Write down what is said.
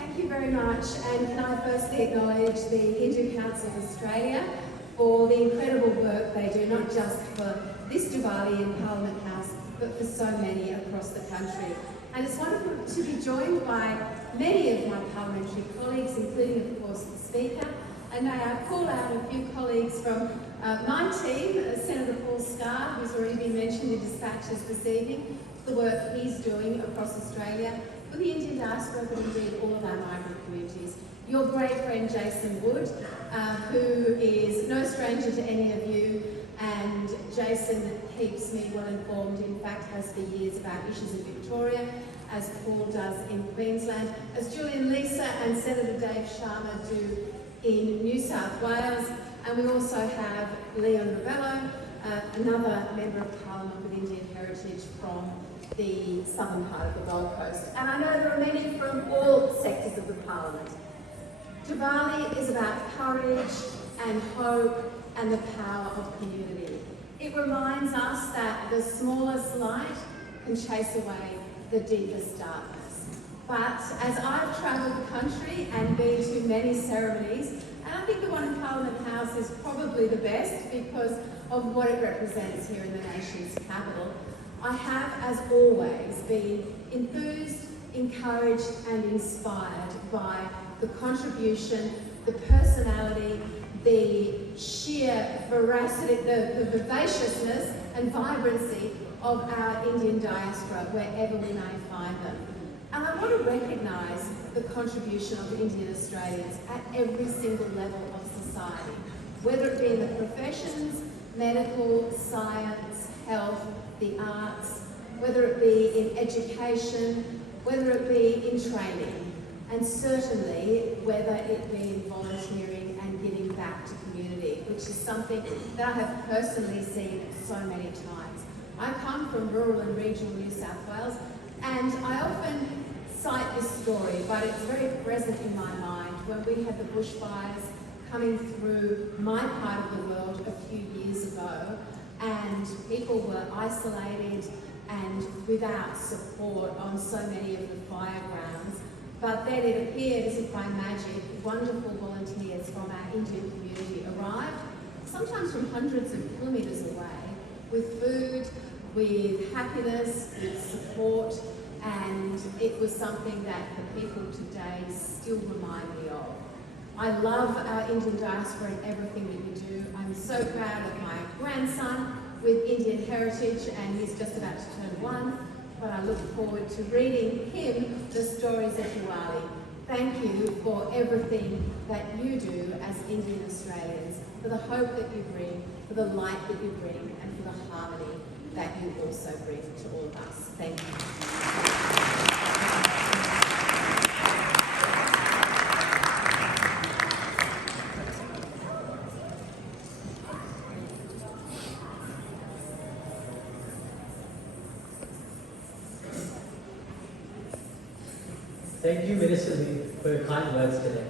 Thank you very much, and can I firstly acknowledge the Hindu Council of Australia for the incredible work they do, not just for this Diwali in Parliament House, but for so many across the country. And it's wonderful to be joined by many of my parliamentary colleagues, including, of course, the Speaker. And may I call out a few colleagues from my team, Senator Paul Scar, who's already been mentioned in dispatches this evening, the work he's doing across Australia, for the Indian diaspora, but indeed all of our migrant communities. Your great friend Jason Wood, who is no stranger to any of you, and Jason keeps me well informed, in fact has for years, about issues in Victoria, as Paul does in Queensland, as Julian Lisa and Senator Dave Sharma do in New South Wales, and we also have Leon Ravello, another Member of Parliament with Indian heritage from the southern part of the Gold Coast. And I know there are many from all sectors of the Parliament. Diwali is about courage and hope and the power of community. It reminds us that the smallest light can chase away the deepest darkness. But as I've travelled the country and been to many ceremonies, and I think the one in Parliament House is probably the best because of what it represents here in the nation's capital, I have, as always, been enthused, encouraged and inspired by the contribution, the personality, the sheer veracity, the vivaciousness and vibrancy of our Indian diaspora, wherever we may find them. And I want to recognise the contribution of Indian Australians at every single level of society, whether it be in the professions, medical, science, health, the arts, whether it be in education, whether it be in training, and certainly whether it be in volunteering and giving back to community, which is something that I have personally seen so many times. I come from rural and regional New South Wales, and I often cite this story, but it's very present in my mind when we had the bushfires coming through my part of the world a few years ago, and people were isolated and without support on so many of the fire grounds. But then it appeared as if by magic, wonderful volunteers from our Indian community arrived, sometimes from hundreds of kilometres away, with food, with happiness, with support, and it was something that the people today still remind me of. I love our Indian diaspora and everything that we do. I'm so proud of my grandson with Indian heritage, and he's just about to turn 1, but I look forward to reading him the stories of Diwali. Thank you for everything that you do as Indian Australians, for the hope that you bring, for the light that you bring, and for the harmony that you also bring to all of us. Thank you. Thank you, Minister Lee, for your kind words today.